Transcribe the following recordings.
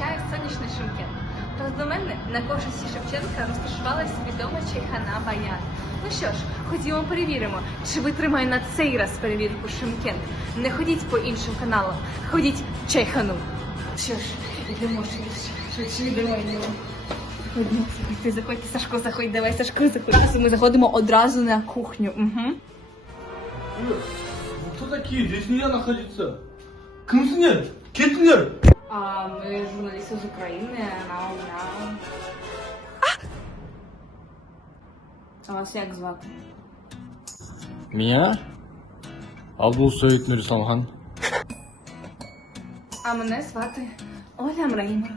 чаю сонячний Шимкент. Поза мене на кошиці Шевченка розташувалась відома чайхана Баян. Ну що ж, ходімо перевіримо, чи витримає на цей раз перевірку Шимкент. Не ходіть по іншим каналам, ходіть в чайхану. Що ж, йдемо швидше, йдемо, йдемо. Ходімо, заходьте, заходьте, Сашко, заходь, давай, Сашко, заходь. Зараз ми заходимо одразу на кухню. Угу. Вы кто такие? Здесь нельзя находиться. Кымсынер, кетіңдер. А, ми журналісти з України, нау, нау. А вас як звати? Меня? Абдул Саид. А мене звати Оля Мреймер.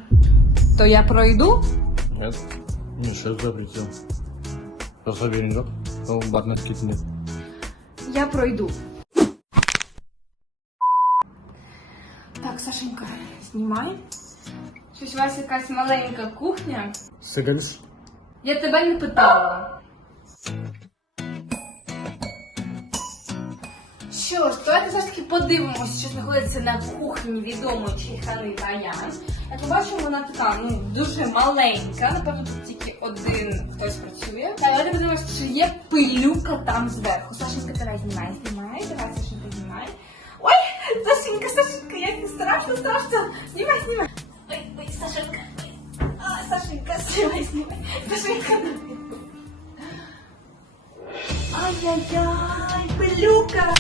То я пройду? Нет. Ну, сейчас запретил. Просто верен жоқ. Ол барнас кетіңдер. Я пройду. Сашенька, знімай. Щось у вас якась маленька кухня. Сыгамиш? Я тебе не питала. Що ж, давайте все ж таки подивимося, що знаходиться на кухні відомої чайхани Баян. Як ми бачимо, вона така ну, дуже маленька. Напевно, тут тільки один хтось працює. Давайте подивимося, чи є пилюка там зверху. Сашенька, давай знімай, знімай, давай, Сашенька, Сашенька, Сашенька, як страшно, страшно. Знімай, знімай. Ой, ой, Сашенька. А, Сашенька, знімай, знімай. Сашенька. Ай-яй-яй, пилюка.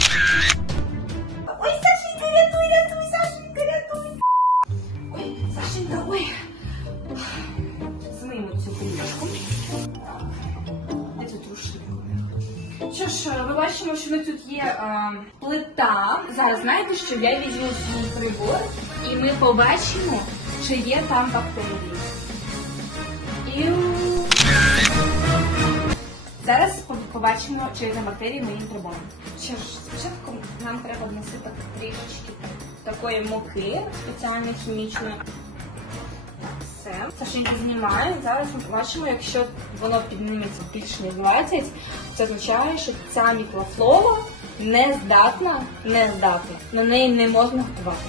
Рушник? Що ж, ми бачимо, що ми тут є а, плита. Зараз знаєте, що я візьму свій прибор, і ми побачимо, чи є там бактерії. Іу. Зараз побачимо, чи є там бактерії моїм прибором. Що ж, спочатку нам треба насипати трішечки такої муки спеціально хімічної. Все. Сашенька знімає. Зараз ми побачимо, якщо воно підніметься більш ніж 20, це означає, що ця мікрофлора не здатна, не здатна. На неї не можна готувати.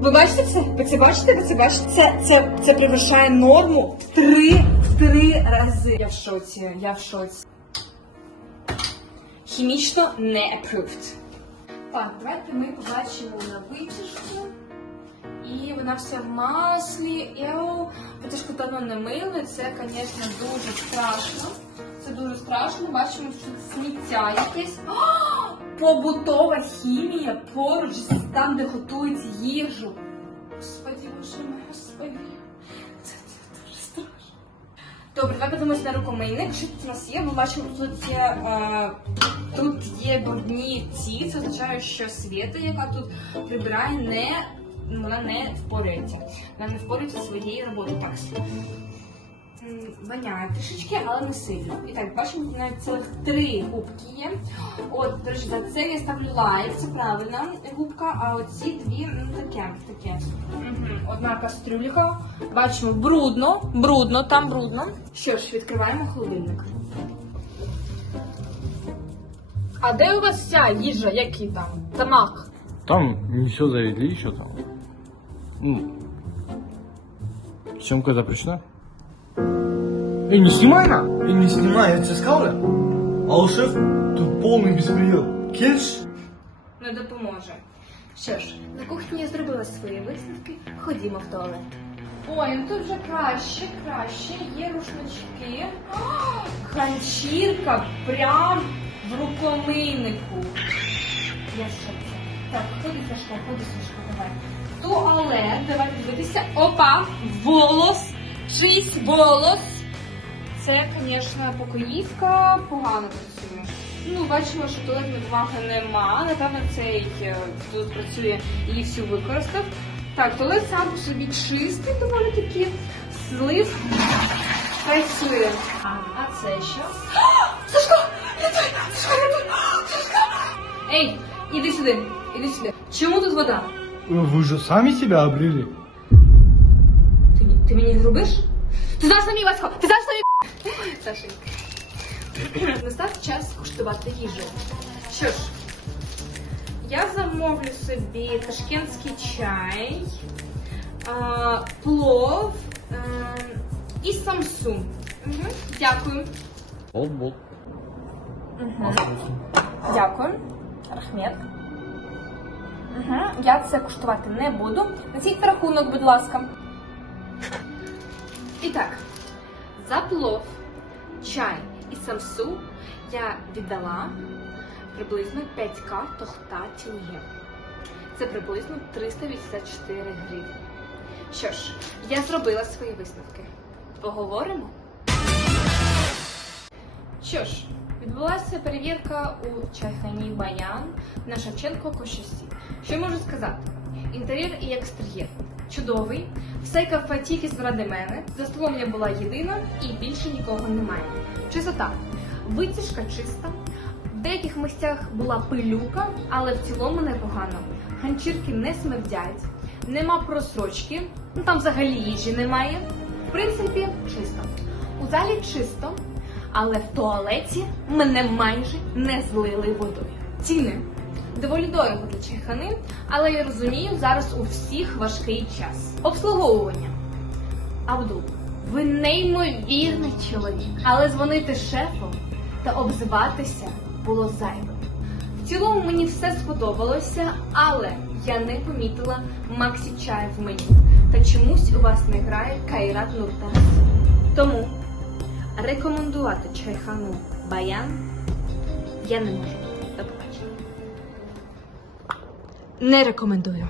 Ви бачите це? Ви це бачите? Ви це бачите? Це, це, це перевищає норму в три, в три рази. Я в шоці, я в шоці. Хімічно не approved. Так, давайте ми побачимо на витяжку. І вона вся в маслі. Еу, витяжку давно не мили. Це, звісно, дуже страшно. Це дуже страшно. Бачимо, що сміття якесь. Побутова хімія поруч з там, де готують їжу. Господи, боже мій, господи. Це, це дуже страшно. Добре, давай подивимось на рукомийник. Що тут у нас є? Ми бачимо, тут є, е, тут є брудні ці. Це означає, що світа, яка тут прибирає, не, вона не впорається. Вона не впорається своєю роботою. Так, воняє трішечки, але не сильно. І так, бачимо, навіть цілих три губки є. От, до речі, за це я ставлю лайк, це правильна губка, а оці дві, ну таке, таке. Мгм. Одна кастрюлька. Бачимо, брудно, брудно, там брудно. Що ж, відкриваємо холодильник. А де у вас вся їжа, які там? Тамак. Там все заведли еще там. Ну, съемка запрещена? Эй, не снимай на! Эй, не снимай, я тебе сказал, бля? А у шеф тут полный беспредел. Кельш? Не допоможе. Що ж, на кухні я зробила свої висновки. Ходімо в туалет. Ой, ну тут вже краще, краще. Є рушнички. О, Ганчірка прям в рукомийнику. Я що це? так, ходи Сашко, ходи Сашко, давай. Туалет, давай дивитися. Опа! Волос! Чийсь волос! Це, звісно, покоївка погано працює. Ну, бачимо, що туалетної бумаги нема. Напевно, цей е, тут працює її всю використав. Так, туалет сам по собі чистий, доволі таки. Злив працює. А, а це що? Сашко! Рятуй! Сашко, рятуй! Сашко! Ей, іди сюди, іди сюди. Чому тут вода? Вы же сами себя облили. Ти, ти мені грубиш? Ти знаєш на мій Васько! Ти знаєш на мій Сашенька. Настав час куштувати їжу. Що ж, я замовлю собі ташкентський чай, а, плов е, і самсу. Угу. Дякую. Болт-болт. Угу. Дякую. Рахмет. Угу. Я це куштувати не буду. Несіть рахунок, будь ласка. І так, за плов, чай і самсу я віддала приблизно 5к тохта тінге. Це приблизно 384 гривні. Що ж, я зробила свої висновки. Поговоримо? Що ж, відбулася перевірка у чайхані Баян на Шевченко Кошесі. Що можу сказати? Інтер'єр і екстер'єр чудовий. Все кафе тільки заради мене. За столом я була єдина і більше нікого немає. Чистота. Витяжка чиста. В деяких місцях була пилюка, але в цілому непогано. Ганчірки не смердять, нема просрочки, ну там взагалі їжі немає. В принципі, чисто. У залі чисто, але в туалеті мене майже не злили водою. Ціни доволі дорого для чайхани, але я розумію, зараз у всіх важкий час. Обслуговування. Абдул, ви неймовірний чоловік, але дзвонити шефу та обзиватися було зайвим. В цілому мені все сподобалося, але я не помітила Максі чаю в меню. Та чомусь у вас не грає Кайрат Нуртас. Тому рекомендувати чайхану Баян я не можу. Не рекомендую.